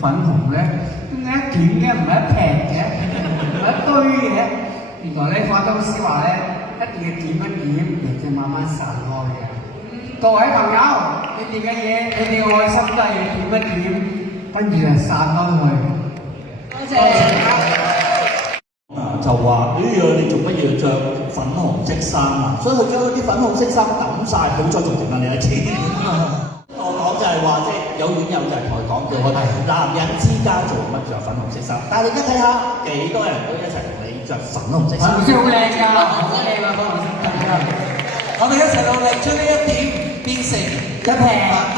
粉紅咧，點解一卷嘅唔係一撇嘅，唔係一堆嘅？原來咧，化妝師話咧，一定要點一點，然後慢慢散開嘅。各位朋友，你哋嘅嘢，你哋嘅愛心都係要點一點，跟住就散開去。多謝。就話你做乜嘢着粉紅色衫啊？所以佢將嗰啲粉紅色衫抌晒，好彩仲剩翻你一錢。我講就係話，即係有院友就係同佢講叫我哋男人之家做乜着粉紅色衫？但係你而家睇下幾多人都一齊同你着粉紅色衫。粉紅色好靚㗎，好靚啊！粉紅色係啊！我哋一齊努力將呢一點變成一撇。